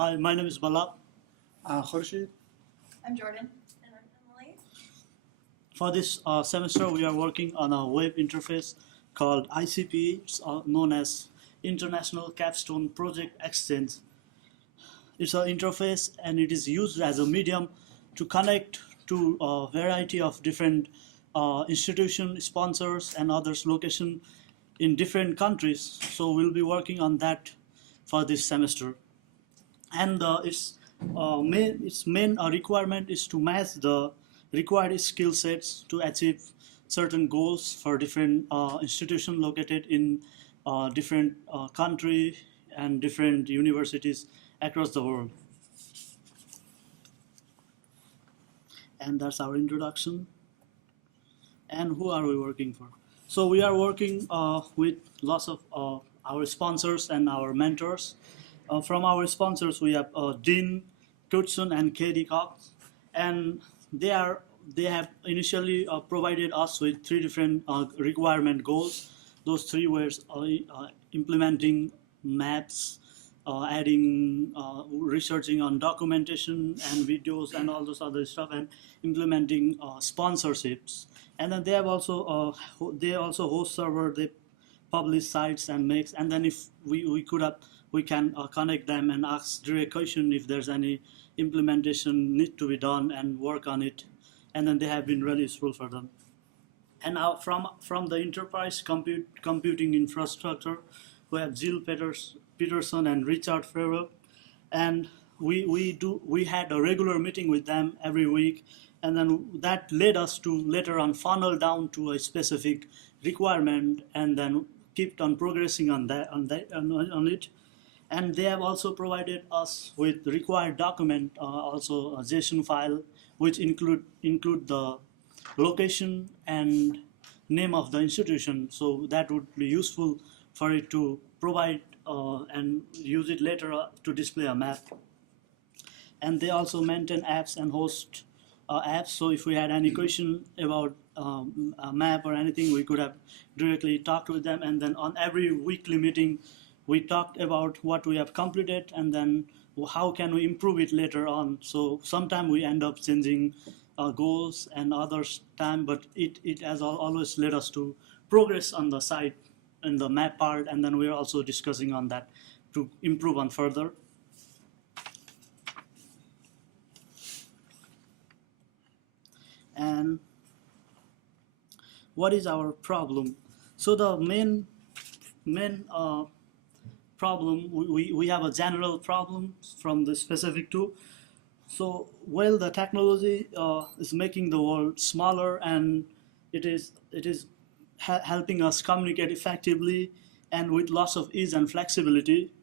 Hi, my name is Balak. Khurshid. I'm Jordan. And I'm Emily. For this semester, we are working on a web interface called ICPE, it's known as International Capstone Project Exchange. It's an interface and it is used as a medium to connect to a variety of different institution sponsors and others location in different countries. So we'll be working on that for this semester. And its main requirement is to match the required skill sets to achieve certain goals for different institutions located in different country and different universities across the world. And that's our introduction. And who are we working for? So we are working with lots of our sponsors and our mentors. From our sponsors, we have Dean Knudsen and Katie Cox, and they have initially provided us with three different requirement goals. Those three were implementing maps, adding, researching on documentation and videos and all those other stuff, and implementing sponsorships. And then they have also they also host server, they publish sites and makes. And then if we can connect them and ask direct question if there's any implementation need to be done and work on it. And then they have been really useful for them. And now from the enterprise computing infrastructure, we have Jill Peterson and Richard Farrell, and we had a regular meeting with them every week, and then that led us to later on funnel down to a specific requirement, and then kept on progressing on it. And they have also provided us with required document, also a JSON file, which include the location and name of the institution. So that would be useful for it to provide and use it later to display a map. And they also maintain apps and host apps. So if we had any question about a map or anything, we could have directly talked with them. And then on every weekly meeting, we talked about what we have completed and then how can we improve it later on. So sometimes we end up changing goals and others time, but it has always led us to progress on the site and the map part, and then we're also discussing on that to improve on further. And what is our problem? So the main problem, we have a general problem from the specific two. So, well, the technology is making the world smaller, and it is helping us communicate effectively and with lots of ease and flexibility.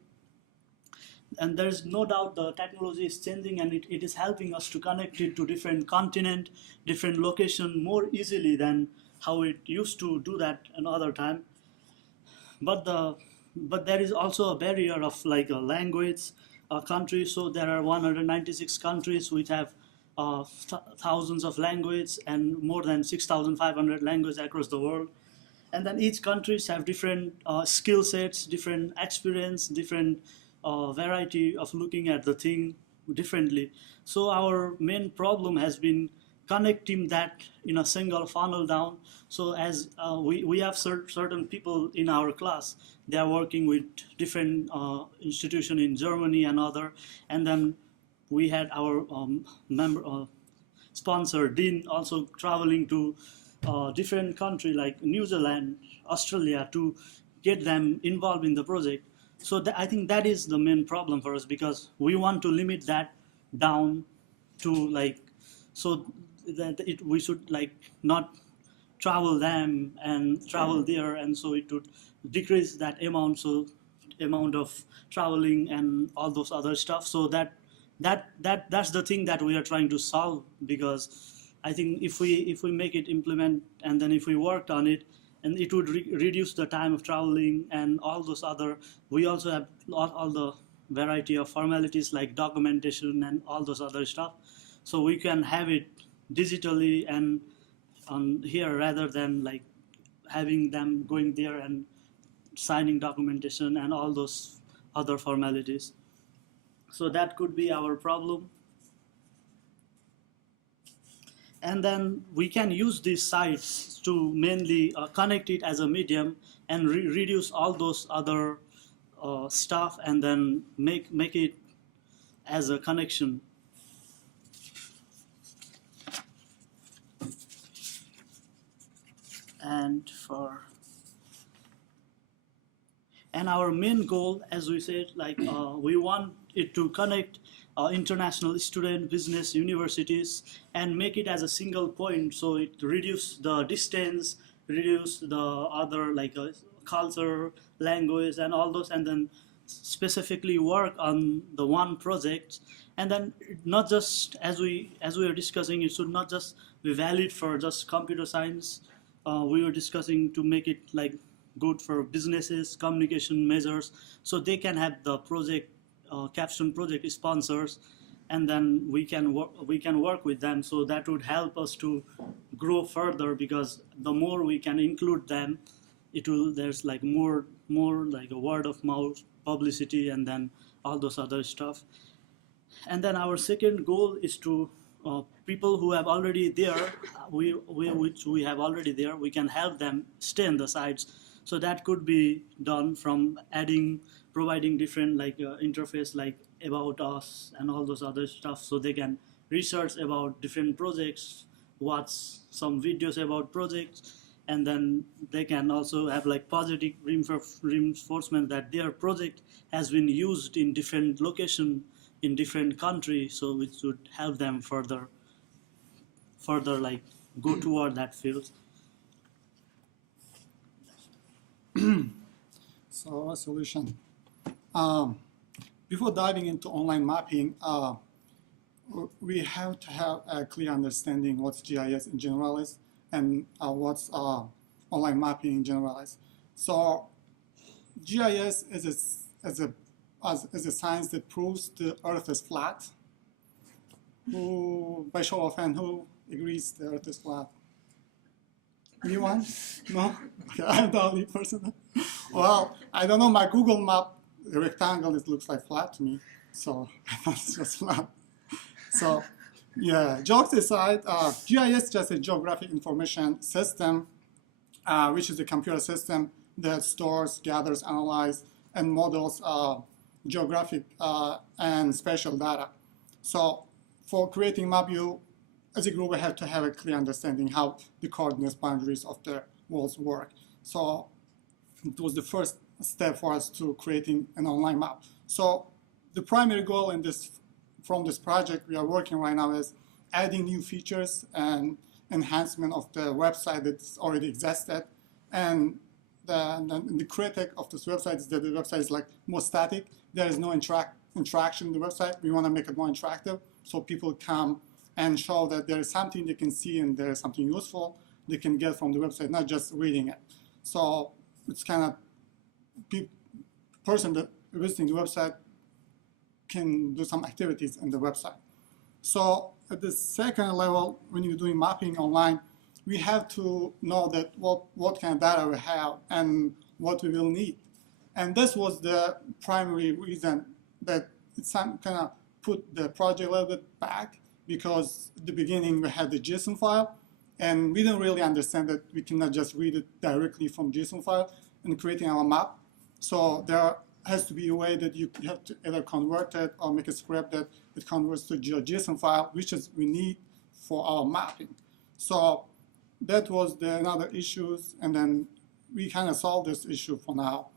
And there's no doubt the technology is changing, and it is helping us to connect it to different continent, different location more easily than how it used to do that another time. But there is also a barrier of like a language country. So there are 196 countries which have thousands of languages and more than 6,500 languages across the world. And then each countries have different skill sets, different experience, different variety of looking at the thing differently. So our main problem has been connecting that in a single funnel down. So as we have certain people in our class, they are working with different institution in Germany and other, and then we had our sponsor Dean also traveling to different country like New Zealand, Australia, to get them involved in the project. So I think that is the main problem for us, because we want to limit that down to like, so that we should like not travel them and travel there, and so it would decrease that amount, so amount of traveling and all those other stuff. So that's the thing that we are trying to solve, because I think if we make it implement, and then if we worked on it, and it would reduce the time of traveling and all those other. We also have all the variety of formalities like documentation and all those other stuff, so we can have it digitally and on here rather than like having them going there and signing documentation and all those other formalities. So that could be our problem. And then we can use these sites to mainly connect it as a medium and reduce all those other stuff, and then make it as a connection. And our main goal, as we said, like we want it to connect international student, business, universities, and make it as a single point, so it reduce the distance, reduce the other like culture, language, and all those, and then specifically work on the one project. And then not just, as we are discussing, it should not just be valid for just computer science. We were discussing to make it like good for businesses, communication measures, so they can have the project, capstone project sponsors, and then we can work with them. So that would help us to grow further, because the more we can include them, there's like more like a word of mouth publicity, and then all those other stuff. And then our second goal is to people who have already there, which we have already there, we can help them stay in the sites. So that could be done from providing different like interface like about us and all those other stuff, so they can research about different projects, watch some videos about projects, and then they can also have like positive reinforcement that their project has been used in different location in different countries, so which would help them further like go toward that field. So a solution. Before diving into online mapping, we have to have a clear understanding what GIS in general is, and what's online mapping in general is. So GIS is a science that proves the Earth is flat. By show of hand, who agrees the Earth is flat? Anyone? No? Okay, I'm the only person. Well, I don't know, my Google map, the rectangle, it looks like flat to me. So I thought it's just flat. So yeah, jokes aside, GIS is just a geographic information system, which is a computer system that stores, gathers, analyzes, and models geographic and spatial data. So for creating map, you, as a group, we have to have a clear understanding how the coordinates boundaries of the worlds work. So it was the first step for us to creating an online map. So the primary goal from this project we are working right now is adding new features and enhancement of the website that's already existed. And the critic of this website is that the website is like more static. There is no interaction in the website. We want to make it more interactive, so people come and show that there is something they can see and there is something useful they can get from the website, not just reading it. So it's kind of person that visiting the website can do some activities in the website. So at the second level, when you're doing mapping online, we have to know that what kind of data we have and what we will need. And this was the primary reason that it's kind of put the project a little bit back, because at the beginning we had the JSON file, and we didn't really understand that we cannot just read it directly from JSON file and creating our map. So there has to be a way that you have to either convert it or make a script that it converts to a JSON file, which is we need for our mapping. So that was another issues, and then we kind of solved this issue for now.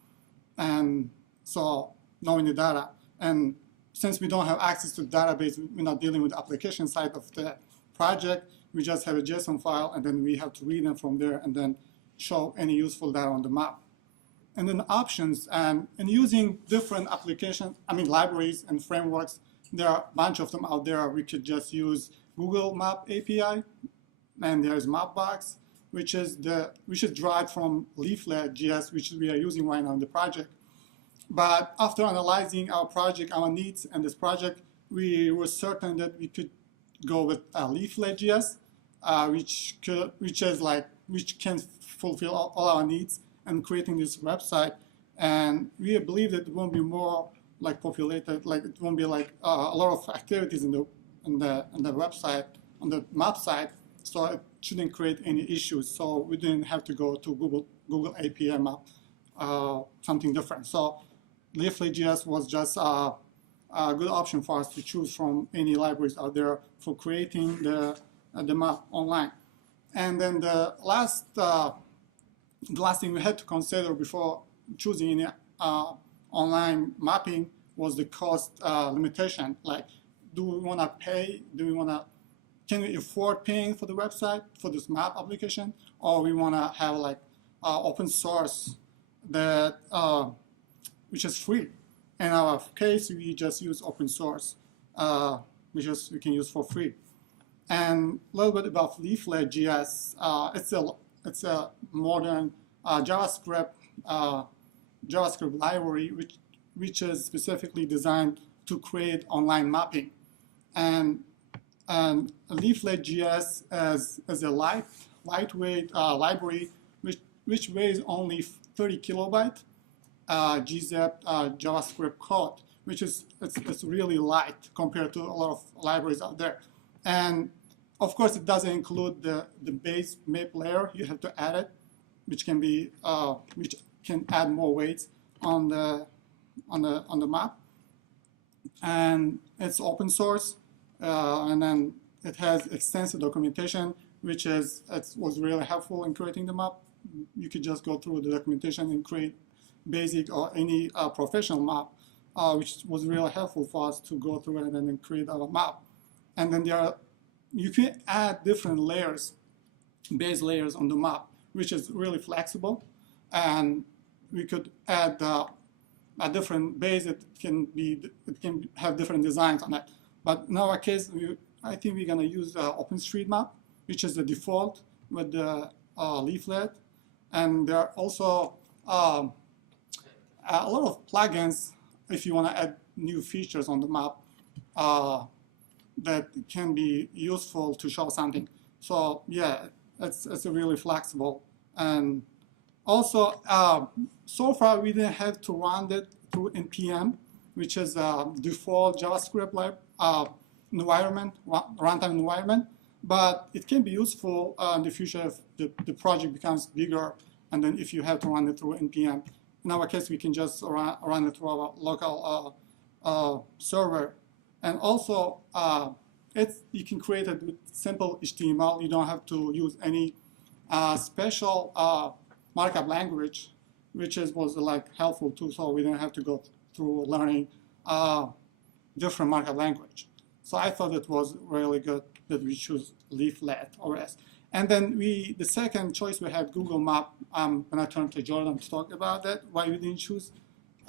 And so knowing the data, and since we don't have access to the database, we're not dealing with the application side of the project. We just have a JSON file, and then we have to read them from there and then show any useful data on the map. And then options, and using different applications, libraries and frameworks, there are a bunch of them out there. We could just use Google Map API, and there's Mapbox, which is derived from Leaflet.js, which we are using right now in the project. But after analyzing our project, our needs, and this project, we were certain that we could go with Leaflet.js, which can fulfill all our needs and creating this website. And we believe that it won't be more like populated, like it won't be like a lot of activities in the website, on the map side, so it shouldn't create any issues. So we didn't have to go to Google API map, something different. So Leaflet.js was just a good option for us to choose from any libraries out there for creating the map online. And then the last thing we had to consider before choosing any online mapping was the cost limitation. Like, do we want to pay? Can we afford paying for the website, for this map application? Or we want to have like open source that which is free. In our case, we just use open source, which we can use for free. And a little bit about Leaflet.js. It's a modern JavaScript library which is specifically designed to create online mapping. And Leaflet.js is a lightweight library which weighs only 30 kilobyte gzip JavaScript code, which is it's really light compared to a lot of libraries out there. And of course, it doesn't include the base map layer. You have to add it, which can add more weights on the map. And it's open source, and then it has extensive documentation, which was really helpful in creating the map. You could just go through the documentation and create basic or any professional map, which was really helpful for us to go through it and then create our map. And then you can add different layers, base layers on the map, which is really flexible. And we could add a different base. It can have different designs on it. But in our case, I think we're gonna use OpenStreetMap, which is the default with the Leaflet. And there are also a lot of plugins if you want to add new features on the map that can be useful to show something. So yeah, it's really flexible. And also, so far we didn't have to run it through npm, which is a default JavaScript environment, runtime environment. But it can be useful in the future if the project becomes bigger, and then if you have to run it through npm. In our case, we can just run it through our local server. And also, you can create it with simple HTML. You don't have to use any special markup language, which was like helpful too. So we didn't have to go through learning different markup language. So I thought it was really good that we choose Leaflet OS. And then the second choice we had Google Map. I'm gonna turn to Jordan to talk about that. Why we didn't choose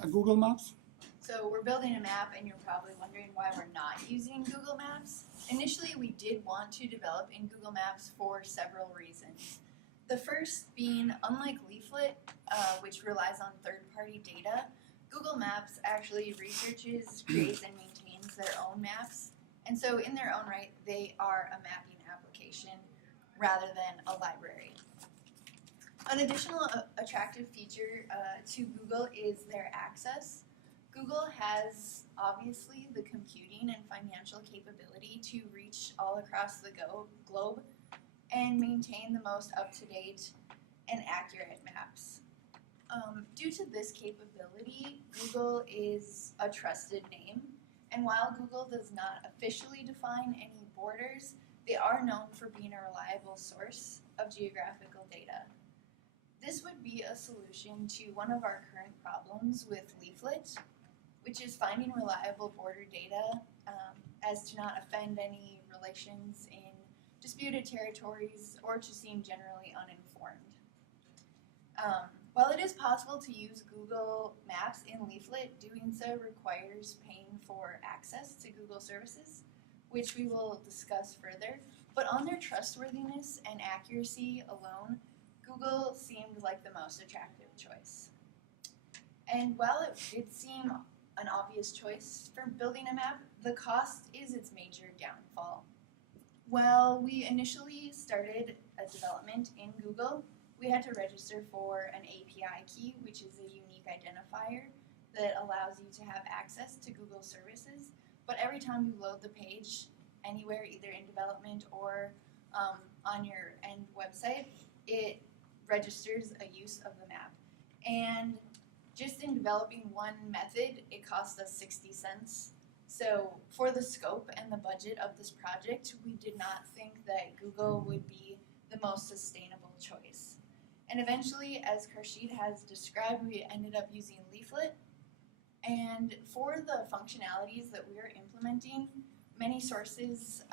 Google Maps? So we're building a map, and you're probably wondering why we're not using Google Maps. Initially, we did want to develop in Google Maps for several reasons. The first being, unlike Leaflet, which relies on third-party data, Google Maps actually researches, creates, and maintains their own maps. And so in their own right, they are a mapping application rather than a library. An additional attractive feature to Google is their access. Google has obviously the computing and financial capability to reach all across the globe and maintain the most up-to-date and accurate maps. Due to this capability, Google is a trusted name, and while Google does not officially define any borders, they are known for being a reliable source of geographical data. This would be a solution to one of our current problems with Leaflet, which is finding reliable border data as to not offend any relations in disputed territories or to seem generally uninformed. While it is possible to use Google Maps in Leaflet, doing so requires paying for access to Google services, which we will discuss further. But on their trustworthiness and accuracy alone, Google seemed like the most attractive choice. And while it did seem an obvious choice for building a map, the cost is its major downfall. While we initially started a development in Google, we had to register for an API key, which is a unique identifier that allows you to have access to Google services. But every time you load the page anywhere, either in development or on your end website, it registers a use of the map. And just in developing one method, it cost us 60 cents. So for the scope and the budget of this project, we did not think that Google would be the most sustainable choice. And eventually, as Karshid has described, we ended up using Leaflet. And for the functionalities that we are implementing, many sources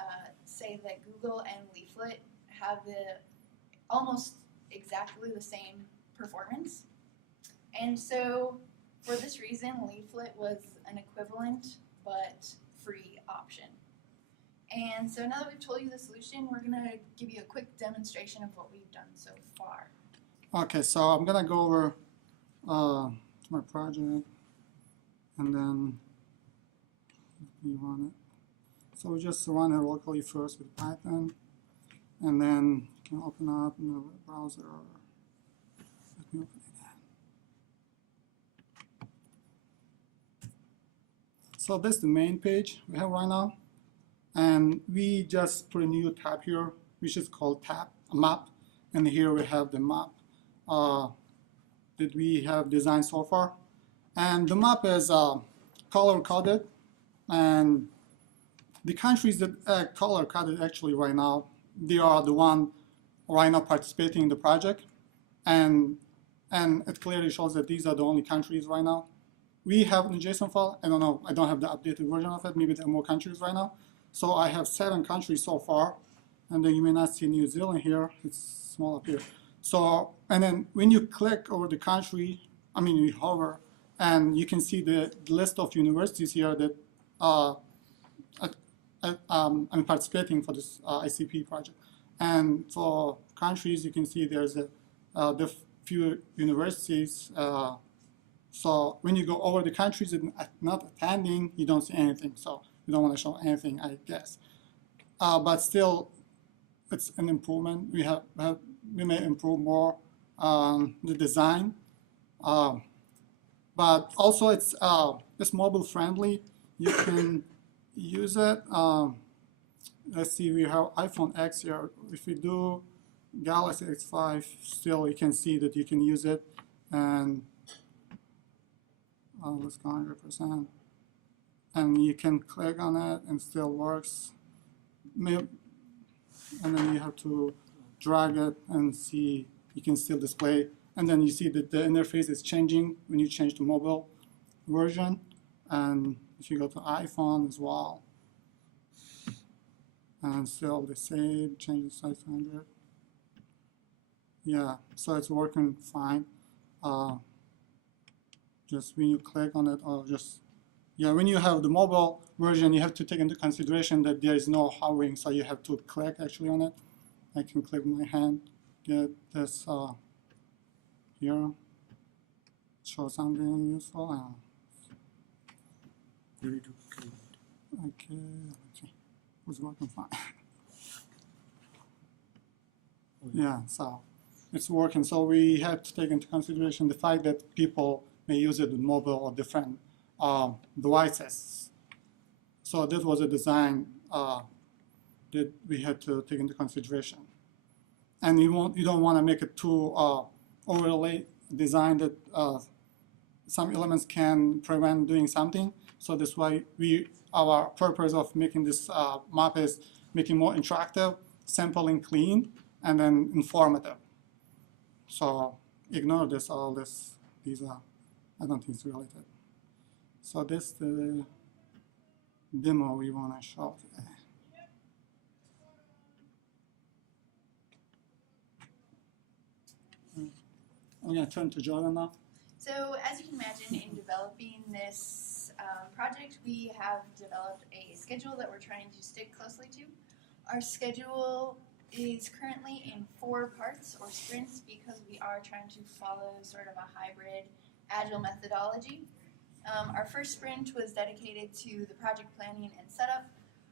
say that Google and Leaflet have almost exactly the same performance. And so for this reason, Leaflet was an equivalent but free option. And so now that we've told you the solution, we're going to give you a quick demonstration of what we've done so far. Okay, so I'm gonna go over to my project, and then we run it. So we just run it locally first with Python, and then you can open up in the browser. Let me open it again. So this is the main page we have right now, and we just put a new tab here, which is called map, and here we have the map that we have designed so far. And the map is color-coded, and the countries that are color-coded actually right now, they are the one right now participating in the project, and it clearly shows that these are the only countries right now. We have in the JSON file, I don't know, I don't have the updated version of it, maybe there are more countries right now. So I have 7 countries so far, and then you may not see New Zealand here, it's small up here. So, and then when you click over the country, you hover, and you can see the list of universities here that I'm participating for this ICPE project. And for countries, you can see there's the few universities. So when you go over the countries and not attending, you don't see anything. So you don't want to show anything, I guess. But still, it's an improvement. We may improve more the design, but also it's mobile friendly. You can use it. Let's see, we have iPhone X here. If we do Galaxy X5, still you can see that you can use it, and let's go 100%, and you can click on it and still works. And then you have to drag it and see, you can still display. And then you see that the interface is changing when you change to mobile version. And if you go to iPhone as well, and still the same, change the size to 100. Yeah, so it's working fine. Just when you click on it, or just, yeah, when you have the mobile version, you have to take into consideration that there is no hovering, so you have to click actually on it. I can click my hand, get this here, show something useful. You need to click. Okay, it's working fine. Yeah, so it's working. So we have to take into consideration the fact that people may use it with mobile or different devices. So this was a design that we had to take into consideration. And you don't want to make it too overly designed that some elements can prevent doing something. So that's why our purpose of making this map is making more interactive, simple and clean, and then informative. So ignore this, all this. These are, I don't think it's related. So this is the demo we want to show today. I'm going to turn to Jordan now. So as you can imagine, in developing this project, we have developed a schedule that we're trying to stick closely to. Our schedule is currently in 4 parts or sprints because we are trying to follow sort of a hybrid agile methodology. Our first sprint was dedicated to the project planning and setup.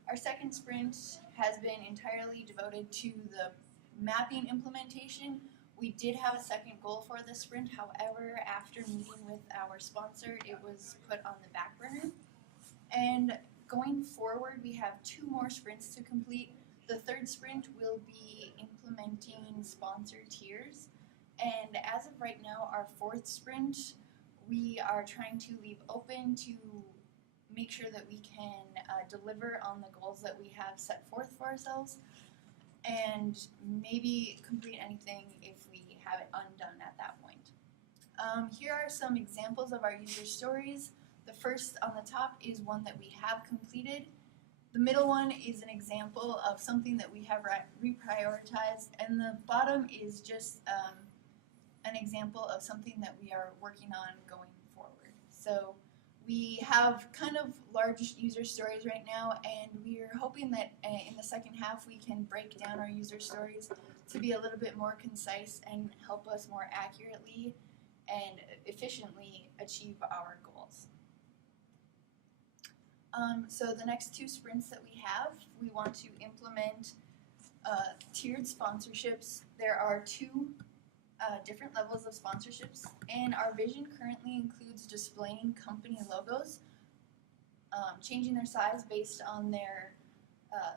Our second sprint has been entirely devoted to the mapping implementation, We did have a second goal for the sprint, however, after meeting with our sponsor, it was put on the back burner. And going forward, we have 2 more sprints to complete. The third sprint will be implementing sponsor tiers. And as of right now, our 4th sprint, we are trying to leave open to make sure that we can deliver on the goals that we have set forth for ourselves, and maybe complete anything if we have it undone at that point. Here are some examples of our user stories. The first on the top is one that we have completed. The middle one is an example of something that we have reprioritized, and the bottom is just an example of something that we are working on going forward. So we have kind of large user stories right now, and we are hoping that in the second half we can break down our user stories to be a little bit more concise and help us more accurately and efficiently achieve our goals. So the next 2 sprints that we have, we want to implement tiered sponsorships. There are 2 different levels of sponsorships, and our vision currently includes displaying company logos, changing their size based on their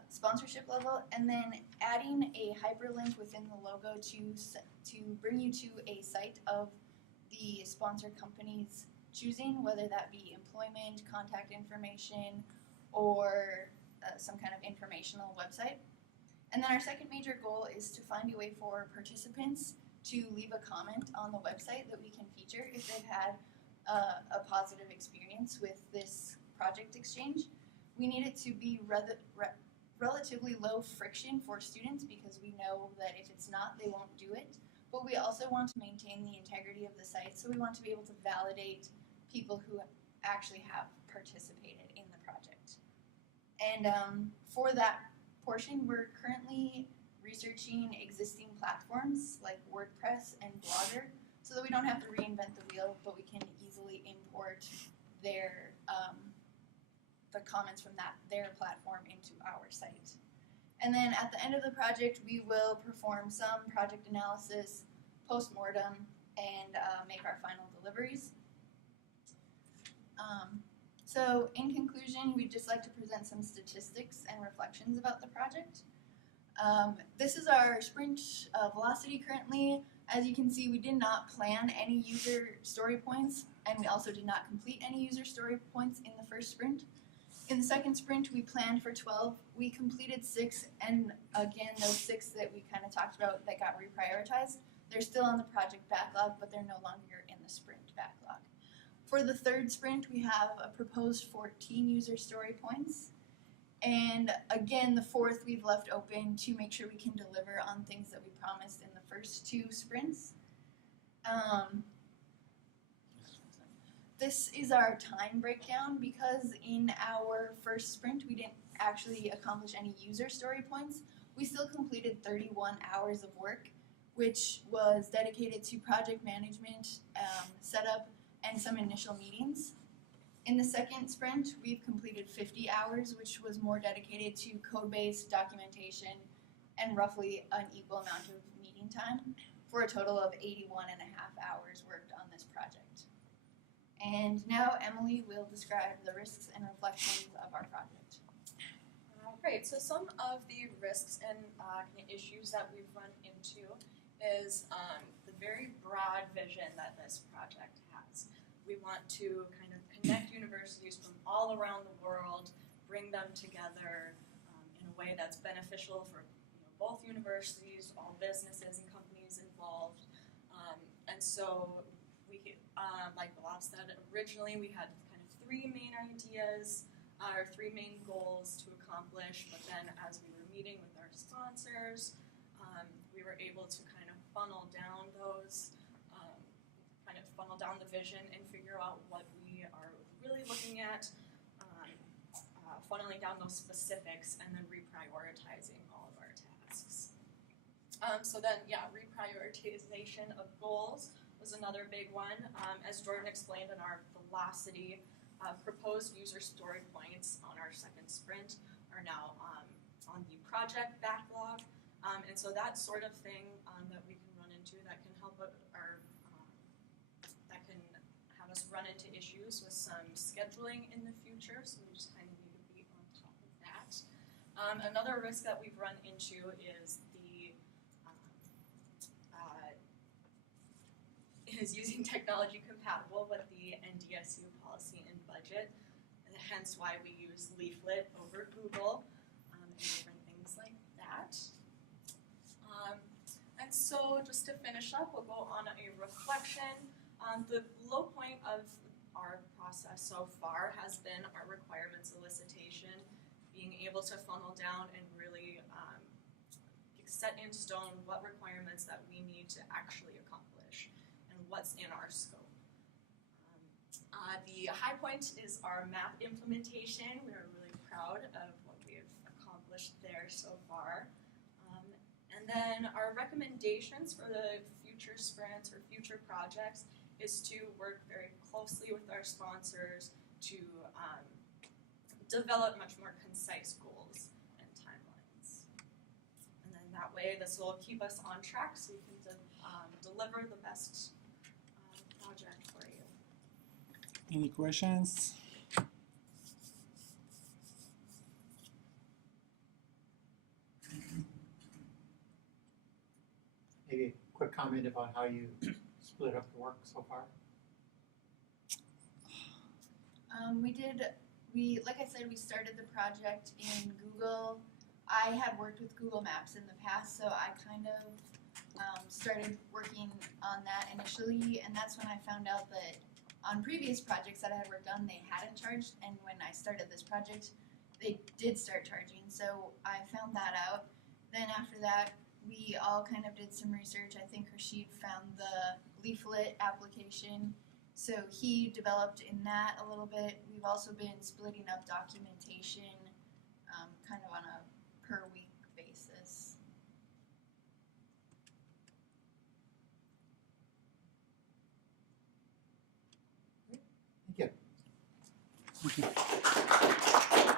sponsorship level, and then adding a hyperlink within the logo to bring you to a site of the sponsor company's choosing, whether that be employment, contact information, or some kind of informational website. And then our second major goal is to find a way for participants to leave a comment on the website that we can feature if they've had a positive experience with this project exchange. We need it to be relatively low friction for students, because we know that if it's not, they won't do it. But we also want to maintain the integrity of the site, so we want to be able to validate people who actually have participated in the project. And for that portion, we're currently researching existing platforms like WordPress and Blogger, so that we don't have to reinvent the wheel, but we can easily import their the comments from their platform into our site. And then at the end of the project, we will perform some project analysis, post-mortem, and make our final deliveries. So in conclusion, we'd just like to present some statistics and reflections about the project. This is our sprint velocity currently. As you can see, we did not plan any user story points, and we also did not complete any user story points in the first sprint. In the second sprint, we planned for 12. We completed 6, and again, those 6 that we kind of talked about that got reprioritized, they're still on the project backlog, but they're no longer in the sprint backlog. For the third sprint, we have a proposed 14 user story points. And again, the fourth we've left open to make sure we can deliver on things that we promised in the first 2 sprints. This is our time breakdown, because in our first sprint we didn't actually accomplish any user story points. We still completed 31 hours of work, which was dedicated to project management, setup, and some initial meetings. In the second sprint, we've completed 50 hours, which was more dedicated to code-based documentation and roughly an equal amount of meeting time, for a total of 81.5 hours worked on this project. And now Emily will describe the risks and reflections of our project. Great, so some of the risks and issues that we've run into is the very broad vision that this project has. We want to kind of connect universities from all around the world, bring them together in a way that's beneficial for both universities, all businesses and companies involved. And so we, like Bilal said, originally we had kind of 3 main ideas, or 3 main goals to accomplish, but then as we were meeting with our sponsors, we were able to kind of funnel down those, funnel down the vision and figure out what we are really looking at, funneling down those specifics, and then reprioritizing all of our tasks. So then, reprioritization of goals was another big one. As Jordan explained in our velocity, proposed user story points on our second sprint are now on the project backlog. And so that sort of thing that we can run into that can help that can have us run into issues with some scheduling in the future, so we just kind of need to be on top of that. Another risk that we've run into is is using technology compatible with the NDSU policy and budget, and hence why we use Leaflet over Google and different things like that. And so just to finish up, we'll go on a reflection. The low point of our process so far has been our requirement solicitation, being able to funnel down and really set in stone what requirements that we need to actually accomplish and what's in our scope. The high point is our map implementation. We're really proud of what we've accomplished there so far. And then our recommendations for the future sprints or future projects is to work very closely with our sponsors to develop much more concise goals and timelines. And then that way this will keep us on track so we can deliver the best project for you. Any questions? Maybe a quick comment about how you split up the work so far. Like I said, we started the project in Google. I had worked with Google Maps in the past, so I kind of started working on that initially, and that's when I found out that on previous projects that I had worked on, they hadn't charged, and when I started this project, they did start charging, so I found that out. Then after that, we all kind of did some research. I think Rashid found the Leaflet application, so he developed in that a little bit. We've also been splitting up documentation kind of on a per week basis. Thank you. Okay.